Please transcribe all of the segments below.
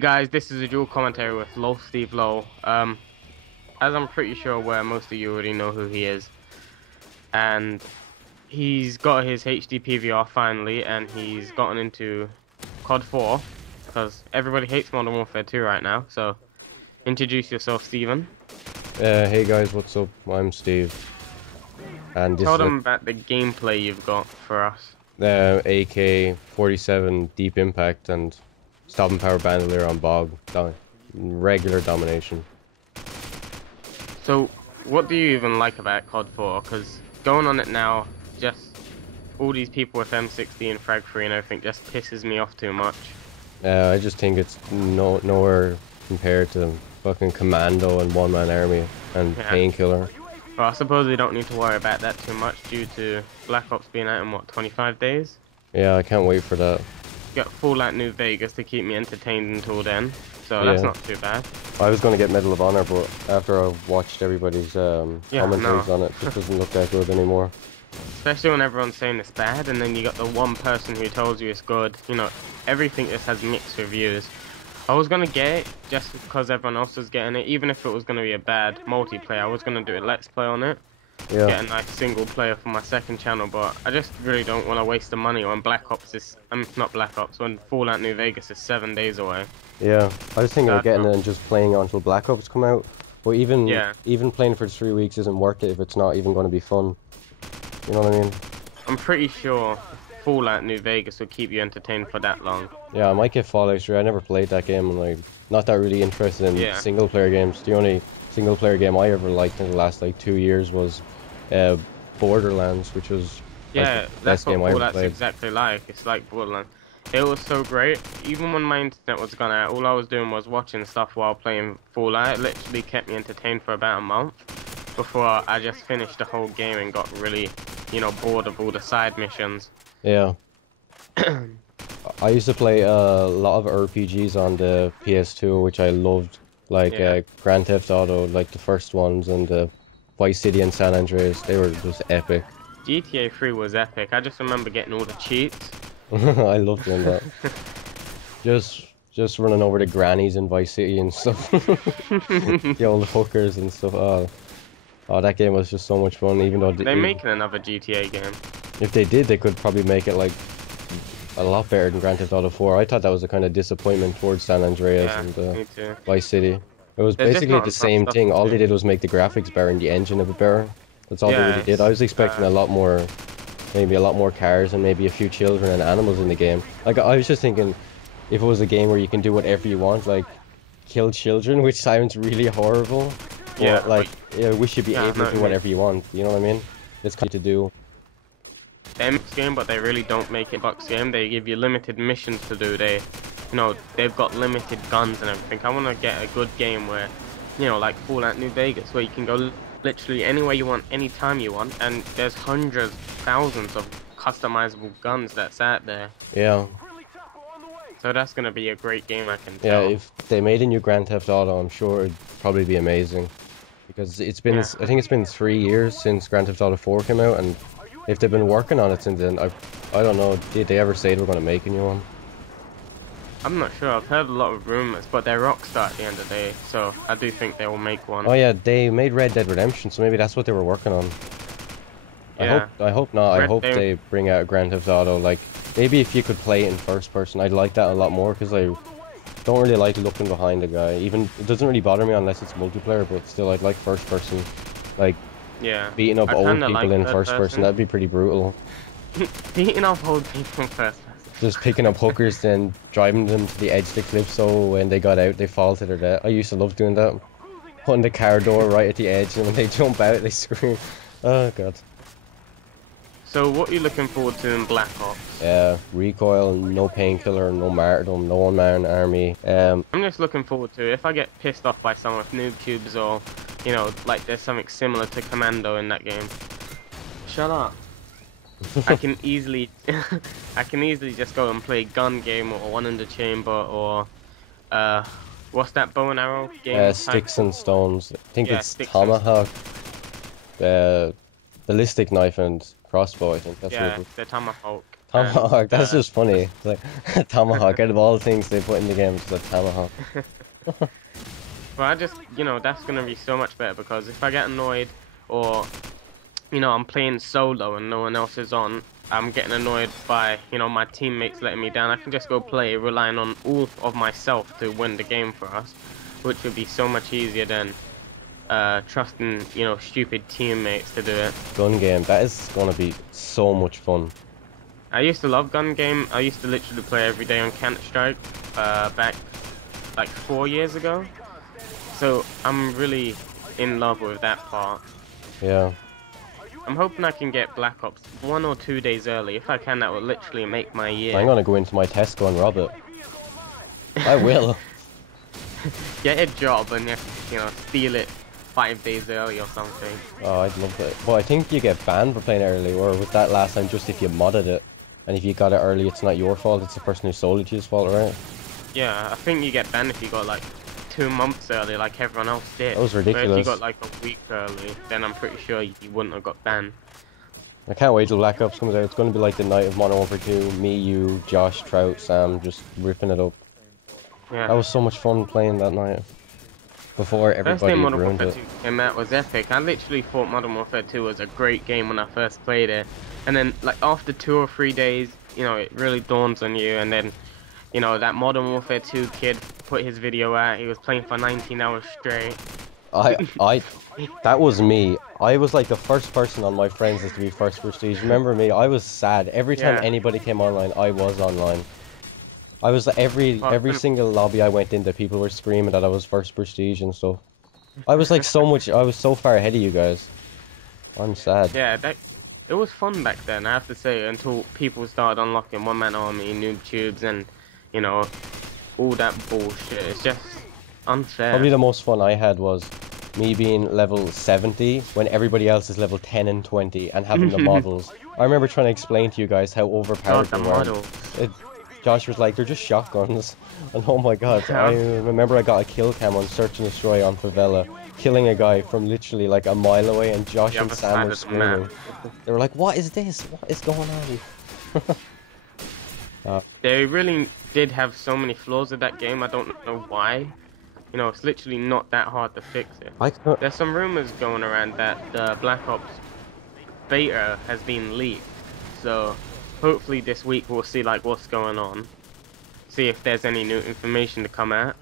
Guys, this is a dual commentary with LOLsteveLOL. As I'm pretty sure aware, most of you already know who he is. And he's got his HD PVR finally, and he's gotten into COD 4, because everybody hates Modern Warfare 2 right now, so introduce yourself, Steven. Hey guys, what's up? I'm Steve. And this Tell is them about the gameplay you've got for us. the AK-47 Deep Impact and Stopping Power Bandolier on Bog. Regular domination. So, what do you even like about COD 4? Because going on it now, just all these people with M60 and Frag Free and everything just pisses me off too much. I just think it's nowhere compared to fucking Commando and One Man Army and Painkiller. Well, I suppose we don't need to worry about that too much due to Black Ops being out in, what, 25 days? Yeah, I can't wait for that. Got Fallout New Vegas to keep me entertained until then, so that's not too bad. I was going to get Medal of Honor, but after I watched everything commentaries on it, it just doesn't look that good anymore. Especially when everyone's saying it's bad, and then you got the one person who tells you it's good. You know, everything just has mixed reviews. I was gonna get it just because everyone else was getting it, even if it was gonna be a bad multiplayer. I was gonna do a let's play on it, get a nice single player for my second channel, but I just really don't want to waste the money when Black Ops is, not Black Ops, when Fallout New Vegas is 7 days away. Yeah, I was thinking of getting it and just playing until Black Ops come out, but even playing for 3 weeks isn't worth it if it's not even going to be fun. You know what I mean? I'm pretty sure Fallout New Vegas will keep you entertained for that long. Yeah, I might get Fallout 3. I never played that game, and like not that really interested in single player games. The only single player game I ever liked in the last like 2 years was Borderlands, which was the best game I ever played. That's exactly like. It's like Borderlands. It was so great. Even when my internet was gone out, all I was doing was watching stuff while playing Fallout. It literally kept me entertained for about a month before I just finished the whole game and got really, you know, bored of all the side missions. Yeah. I used to play a lot of RPGs on the PS2, which I loved, like Grand Theft Auto, like the first ones, and Vice City and San Andreas. They were just epic. GTA 3 was epic. I just remember getting all the cheats. I loved doing that. just running over the grannies in Vice City and stuff. The old hookers and stuff. Oh, that game was just so much fun. Even though they're making another GTA game. If they did, they could probably make it like a lot better than Grand Theft Auto 4. I thought that was a kind of disappointment towards San Andreas and Vice City. It was basically the same thing. All they did was make the graphics better and the engine a bit better. That's all they really did. I was expecting a lot more, maybe a lot more cars and maybe a few children and animals in the game. Like, I was just thinking, if it was a game where you can do whatever you want, like kill children, which sounds really horrible. Yeah. But, like, I wish you'd be able to do whatever you want. You know what I mean? It's kind of to do. They make game, but they really don't make it box game. They give you limited missions to do. They, you know, they've got limited guns and everything. I want to get a good game where, you know, like Fallout New Vegas, where you can go literally anywhere you want, anytime you want, and there's hundreds, thousands of customizable guns that's out there. Yeah. So that's gonna be a great game, I can tell. Yeah, if they made a new Grand Theft Auto, I'm sure it'd probably be amazing. Because it's been, I think it's been 3 years since Grand Theft Auto 4 came out, and if they've been working on it since then, I don't know, did they ever say they were going to make a new one? I'm not sure. I've heard a lot of rumors, but they're Rockstar at the end of the day, so I do think they will make one. Oh yeah, they made Red Dead Redemption, so maybe that's what they were working on. Yeah. I hope not. I hope they bring out a Grand Theft Auto. Like, maybe if you could play it in first person, I'd like that a lot more, because I don't really like looking behind a guy. Even, it doesn't really bother me unless it's multiplayer, but still, I'd like first person. Like, beating up old people in first person, that'd be pretty brutal. Beating up old people in first person. Just picking up hookers, then driving them to the edge of the cliff so when they got out, they fall to their death. I used to love doing that. Putting the car door right at the edge, and when they jump out, they scream. Oh, God. So, what are you looking forward to in Black Ops? Recoil, no Painkiller, no Martyrdom, no One Man Army. I'm just looking forward to, if I get pissed off by someone with noob cubes or, you know, like there's something similar to Commando in that game. Shut up. I can easily just go and play gun game or One in the Chamber or what's that bow and arrow game? Sticks and Stones. I think it's Tomahawk, ballistic knife and crossbow. I think that's the Tomahawk. Tomahawk, that's just funny. It's like, Tomahawk, out of all the things they put in the game, it's a Tomahawk. Well, I just, that's gonna be so much better because if I get annoyed or, I'm playing solo and no one else is on, I'm getting annoyed by, my teammates letting me down. I can just go play relying on all of myself to win the game for us, which would be so much easier than trusting, stupid teammates to do it. Gun game, that is gonna be so much fun. I used to love gun game. I used to literally play every day on Counter-Strike back like 4 years ago. So I'm really in love with that part. Yeah. I'm hoping I can get Black Ops 1 or 2 days early. If I can, that will literally make my year. I'm gonna go into my Tesco and rob it. I will. Get a job and steal it 5 days early or something. Oh, I'd love it. Well, I think you get banned for playing early, or with that last time, just if you modded it. And if you got it early, it's not your fault, it's the person who sold it to you's fault, right? Yeah, I think you get banned if you got like 2 months early, like everyone else did. That was ridiculous. But if you got like a week early, then I'm pretty sure you wouldn't have got banned. I can't wait till Black Ops comes out. It's going to be like the night of Modern Warfare 2. Me, you, Josh, Trout, Sam, just ripping it up. Yeah. That was so much fun playing that night. Before everybody ruined it. Modern Warfare 2 came out was epic. I literally thought Modern Warfare 2 was a great game when I first played it. And then like after 2 or 3 days, it really dawns on you, and then that Modern Warfare 2 kid put his video out. He was playing for 19 hours straight. That was me. I was like the first person on my friends list to be first prestige. Remember me? I was sad. Every time anybody came online, I was online. I was every single lobby I went into, people were screaming that I was first prestige and stuff. I was like I was so far ahead of you guys. I'm sad. Yeah, it was fun back then, I have to say, until people started unlocking one-man army, noob tubes, and all that bullshit. It's just unfair. Probably the most fun I had was me being level 70 when everybody else is level 10 and 20 and having the models. I remember trying to explain to you guys how overpowered they were. Josh was like, they're just shotguns. And oh my god, I remember I got a kill cam on Search and Destroy on Favela, killing a guy from literally like a mile away, and Josh and Sam were screaming. They were like, what is this? What is going on? They really did have so many flaws in that game, I don't know why. It's literally not that hard to fix it. There's some rumors going around that the Black Ops beta has been leaked, so hopefully this week we'll see like what's going on. See if there's any new information to come out.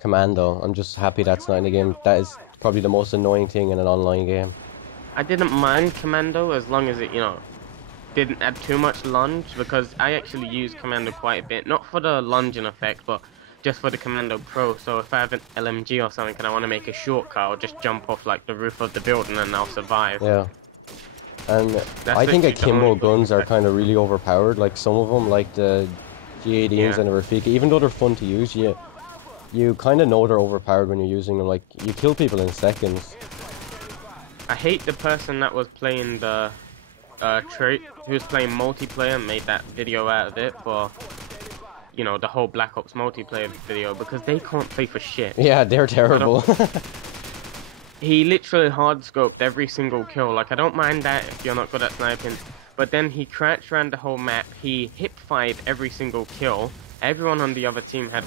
Commando, I'm just happy that's not in the game. That is probably the most annoying thing in an online game. I didn't mind Commando as long as it, didn't add too much lunge, because I actually use Commando quite a bit. Not for the lunging effect, but just for the Commando Pro. So if I have an LMG or something and I want to make a shortcut, I'll just jump off like the roof of the building and I'll survive. Yeah. And I think akimbo guns are kind of really overpowered. Like some of them, like the G18s and the Rafika, even though they're fun to use, you kind of know they're overpowered when you're using them. Like, you kill people in seconds. I hate the person that was playing the trait, who was playing multiplayer and made that video out of it for, the whole Black Ops multiplayer video, because they can't play for shit. Yeah, they're terrible. He literally hard-scoped every single kill. Like, I don't mind that if you're not good at sniping. But then he crouched around the whole map. He hip-fired every single kill. Everyone on the other team had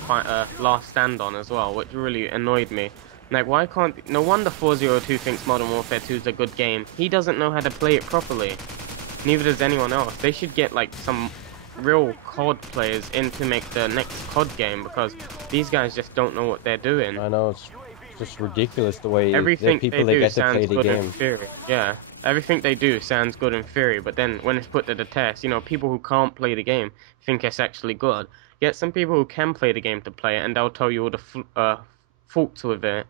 last stand on as well, which really annoyed me. Like, why can't... No wonder 402 thinks Modern Warfare 2 is a good game. He doesn't know how to play it properly. Neither does anyone else. They should get, like, some real COD players in to make the next COD game, because these guys just don't know what they're doing. I know, it's just ridiculous the way everything the people that get to play the game. In theory. Yeah, everything they do sounds good in theory, but then when it's put to the test, people who can't play the game think it's actually good. Get some people who can play the game to play it, and they'll tell you all the faults with it.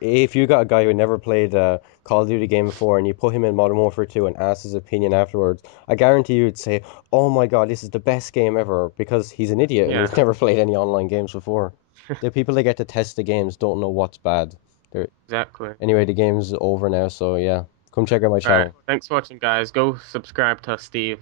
If you got a guy who never played a Call of Duty game before and you put him in Modern Warfare 2 and ask his opinion afterwards, I guarantee you'd say, oh my god, this is the best game ever, because he's an idiot and he's never played any online games before. The people that get to test the games don't know what's bad. Exactly. Anyway, the game's over now, so yeah. Come check out my channel. Thanks for watching, guys. Go subscribe to Steve.